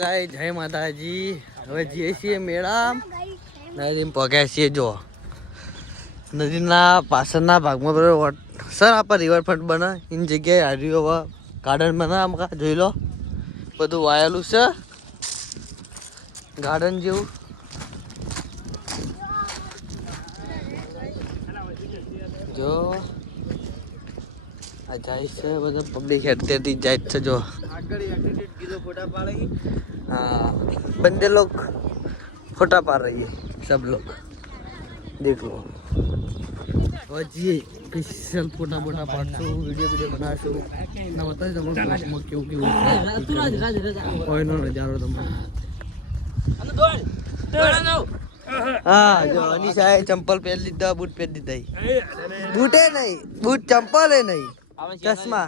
ગાય જય માતાજી. હવે જઈએ છીએ મેળા નદીમાં પગ્યા છીએ. જો નદીના પાછળના ભાગમાં સર આપણે રિવરફ્રન્ટ બને એની જગ્યાએ હાર્યું હવે ગાર્ડન બને. આમ જોઈ લો બધું વાયેલું છે ગાર્ડન જેવું. જો આ જાય છે બધા પબ્લિક હેઠથી જાય છે. જો हाँ बंदे लोग फोटा पा रही है सब लोग देख लो. जी स्पेशल फोटा बोटा पाड़ो वीडियो वीडियो बनाशो ना बता दो क्यों क्यों कोई नो नजारो तुम. हाँ जो अनिशा है चंपल पहन लीधा बूट पहन दीधा. बूटे नहीं बूट चंपल है नहीं चश्मा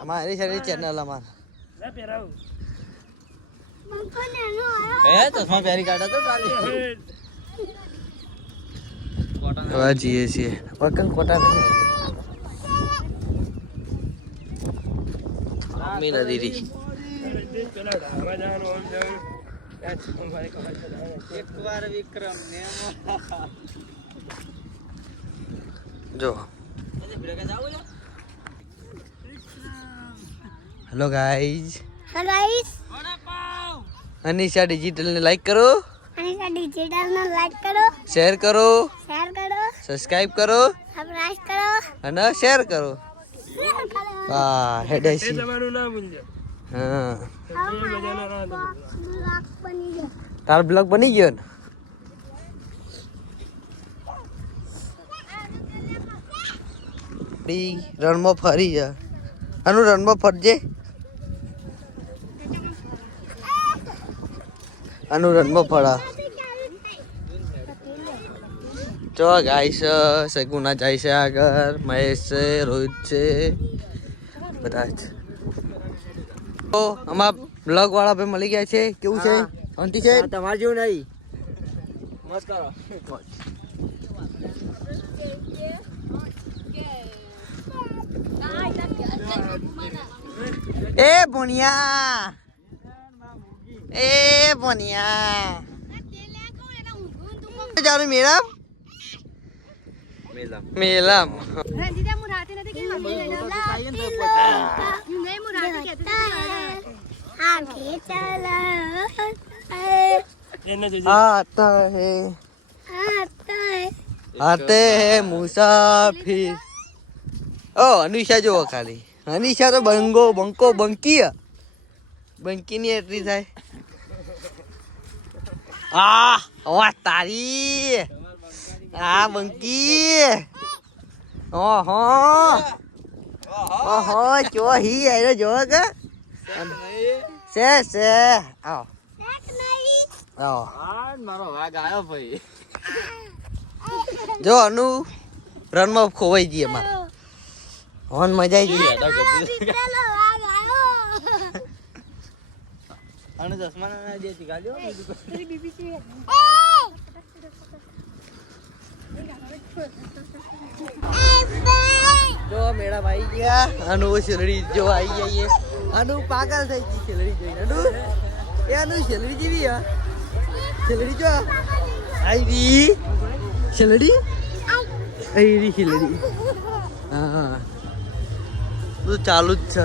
हमारे शरीर चैनल हमारा चश्मा प्यारी काटा तो जीए છીએ વકન કોટા નહીં મી નદી રી એકવાર વિક્રમ ને જો. Hello guys. अनिशा डिजिटल ने लाइक करो. अनिशा डिजिटल ने लाइक करो. शेयर करो. सब्सक्राइब करो. है ना शेयर करो. हाँ हेड ऐसी. हाँ तार ब्लॉग बनी गयो ने. रण में फरी जा अनु रण में फरजे अनु रण में फरा. जो गाइस सगुना जाए से आगर महेश से रोहित से बता. तो हमारा ब्लॉग वाला पे मिल गया छे. केवू छे अंति छे तमार जेवू नहीं मस्त करो. ए बोनिया जानो मेरा मेला रंजीता मुराते न के हम नहीं मुराते कहते आगे चला आते हैं मुसाफिर. ओ अनिशा जो खाली अनिशा तो बंको बंकी नहीं एटली थाय. वाह तारी बंकी ओहो जो ही है जो का से आओ आओ मारो वाग आयो भाई. जो अनु रन में खोवाई जी हमारा होन मजा आई जी. अनु चश्मा ना दे दिखाજો तेरी बीबी से जो मेरा भाई गया अनु शेलड़ी जो आई है ये अनु पागल થઈ ગઈ शेलड़ी જોઈને. अनु એ अनु शेलड़ी જેવી है शेलड़ी जो आई री शेलड़ी आई री शेलड़ी. हाँ तो चालू જ છે.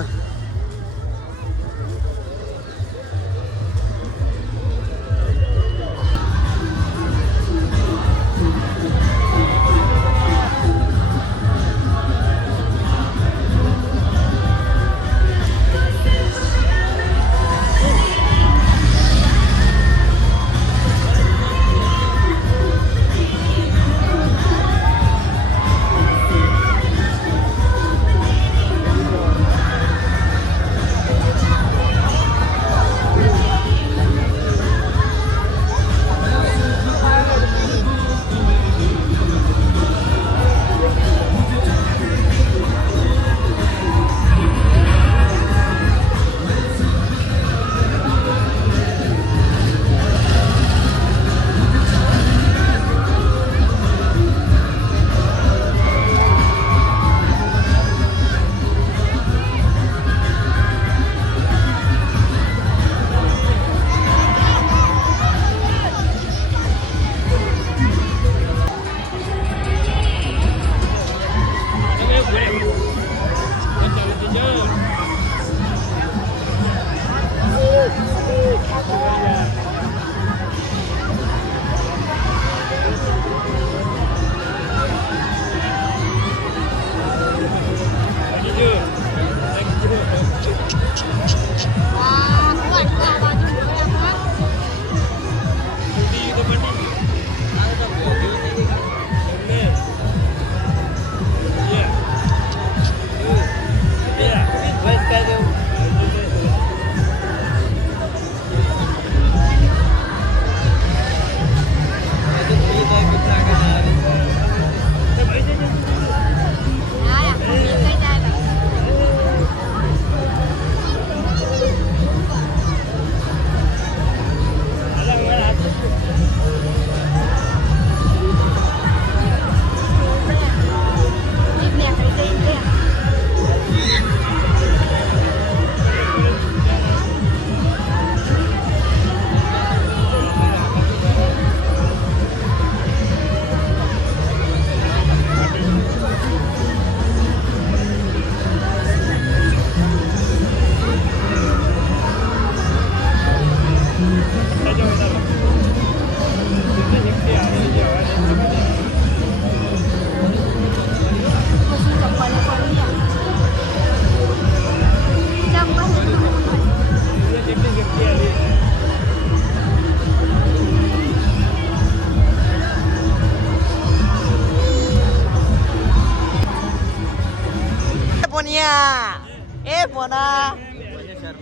પોનિયા એ પોના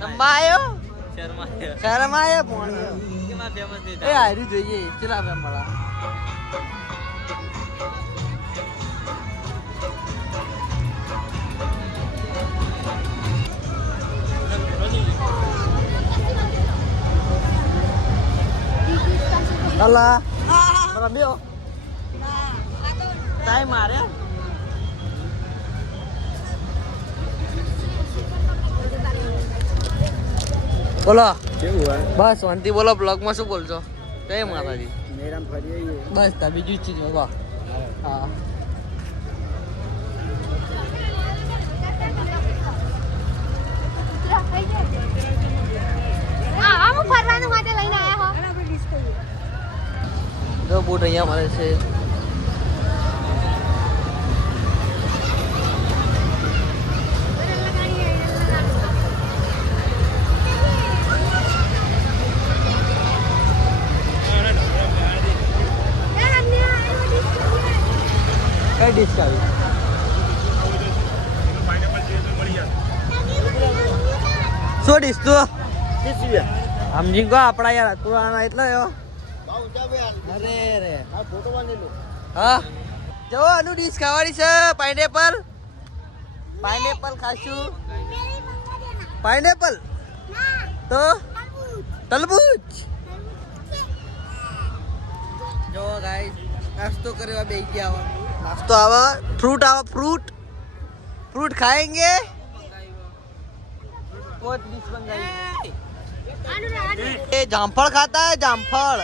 અંબાયો શર્માયો પોણિયો એ હારી જોઈએ ચલા fame મળા Alah, merambio. Saya marah. બોલો બસ શાંતિ બોલો બ્લોગમાં શું બોલશો જય માતાજી બસ તા બીજું ચીજ બોલો હા ફરવાનું માટે લઈને આયા હો જો બૂટ અહીંયા મળે છે કઈ ડિશ આવી શું ડિશ તું સમજી ગયો આપણા યાર તું આના એટલા એવો અરે રે હા જો આનું ડીશ ખાવાની છે પાઇનેપલ પાઇનેપલ ખાશું પાઇનેપલ તો તરબૂચ જો ગાઈસ નાસ્તો કરવા બેસી ગયા નાસ્તો આવે ફ્રૂટ આવે ફ્રૂટ ફ્રૂટ ખાएंगे बहुत डिश मंगाई ये जामफल खाता है जामफल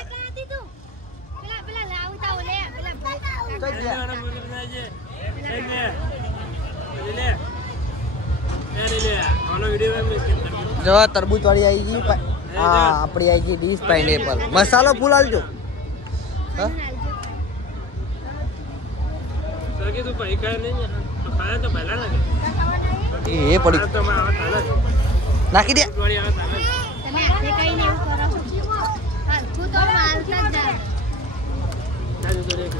जो तरबूज वाली आएगी हाँ अपनी आएगी डिश पाइनएप्पल मसाला फूल आलजो तो भाई का नहीं खाया तो पहला लगे ये पड़ी तो मैं आवा था नाखी दे वाली आवा था તમે આને કઈ ને એવું કરો તું તો મારતા જ જા ना जो देख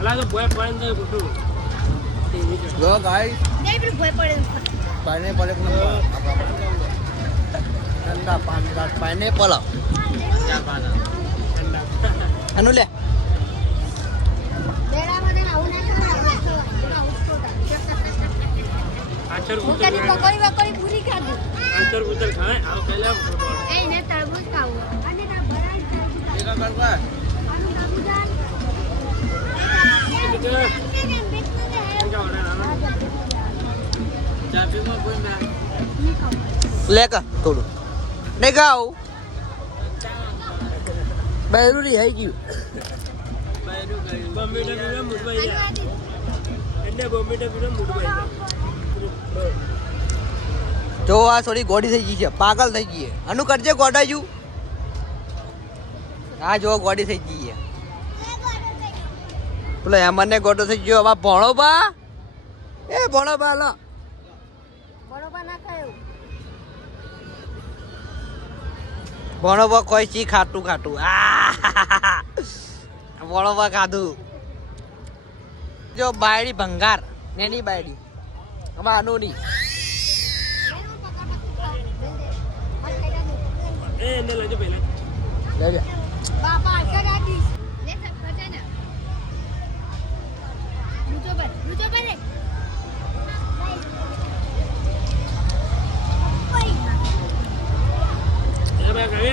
अला तो बॉय पॉइंट दे गुटू जो गाइस નહીં પેલું ભય પડે पाइनएप्पल एक नंबर ठंडा पानी का पाइनएप्पल क्या पाना अनु ले બેરામાં આવું ના કરો आचर હું કદી પકોડી વકોડી પૂરી ખાધી आचर उतर खाए आओ पहले એ ને તરબૂચ ખાવું અને તા ભરાઈ ये कर पा क्या हो रहा है चाबी में कोई मैं लेकर थोड़ू नहीं खाओ बैरूरी है क्यों बॉम्बे डबी में मुंबई जा एंडे बॉम्बे डबी में मुंबई जो आ थोड़ी गोडी થઈ ગઈ છે પાગલ થઈ ગઈ છે અનુ કરજે ગોડાયું આ જો ગોડી થઈ ગઈ છે પેલો હેમનને ગોડો થઈ ગયો હવે ભણો બા એ ભણો બા લો બરોબર ના ખાયું ભણો બા કોઈ ચી ખાટું ખાટું આ ભણો બા ખાધું જો બાયડી ભંગાર નેની બાયડી હવે આનું નહીં ए ने लाजो पहले લે લે બાપા આગળ આદી લે સબ ખજે ને રૂચો પર રે ये मैं कहे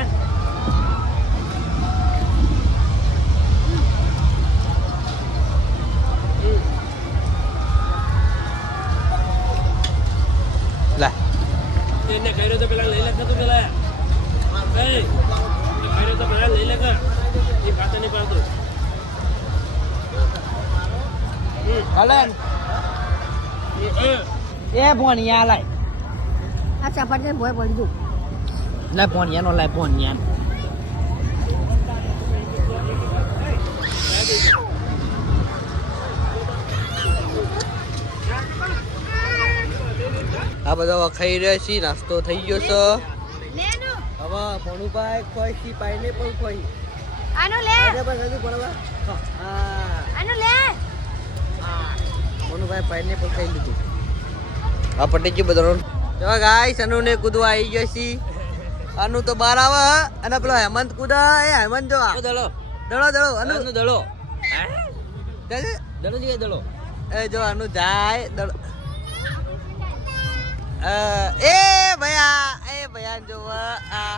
લે ने कह रहे तो पहले ले लेगा तो पहले ए कह रहे तो पहले ले लेगा ये खाता नहीं पातो અલન એ ભણિયા લાય આ ચપાટી ને ભય પડી દઉં લે ભણિયાનો લાય ભણિયાનો આ બધા ખાઈ રહ્યા છીએ નાસ્તો થઈ ગયો છે લે નો હવે ભણુભાઈ કોઈ સી પાઇનેપલ કોઈ આનો લે પાઇનેપલ ખાધું ભણવા હા આનો લે ભણુભાઈ પાઇનેપલ ખાઈ લીધું આ પટી ગયું બધાનું જો ગાઈસ અનુ ને કૂદવા આવી ગયો છે અનુ તો બહાર આવે અને પેલો હેમંત કૂદા એ હેમંત જો આ દળો દડો દડો અનુ દળો ચાલે દળો જઈએ દળો એ જો અનુ જાય દડો એ ભયા જો આ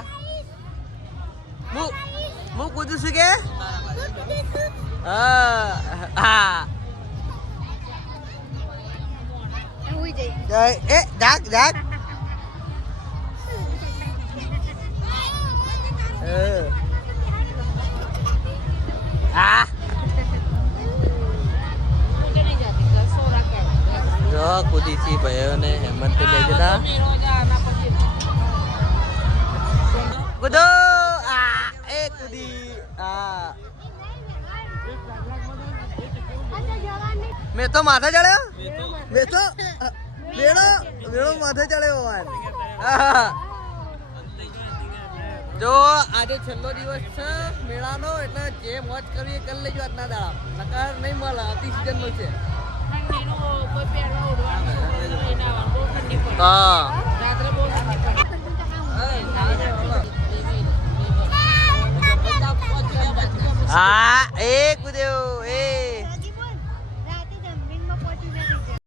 હું કૂદું છું કે હા ઉઈ જઈ એ જાગ જાગ જો કૂદી છી ભાઈઓ ને હેમંત બે જણા કૂદો એ કૂદી મેં તો માથે ચડ્યો મેં તો મેળો માથે ચડ્યો જો આજે છેલ્લો દિવસ છે મેળાનો એટલે જે મોજ કરવી એ કરી લેજો આજના દાડા નકાર નહીં મળે આવતી સિઝન નો છે હા હા એ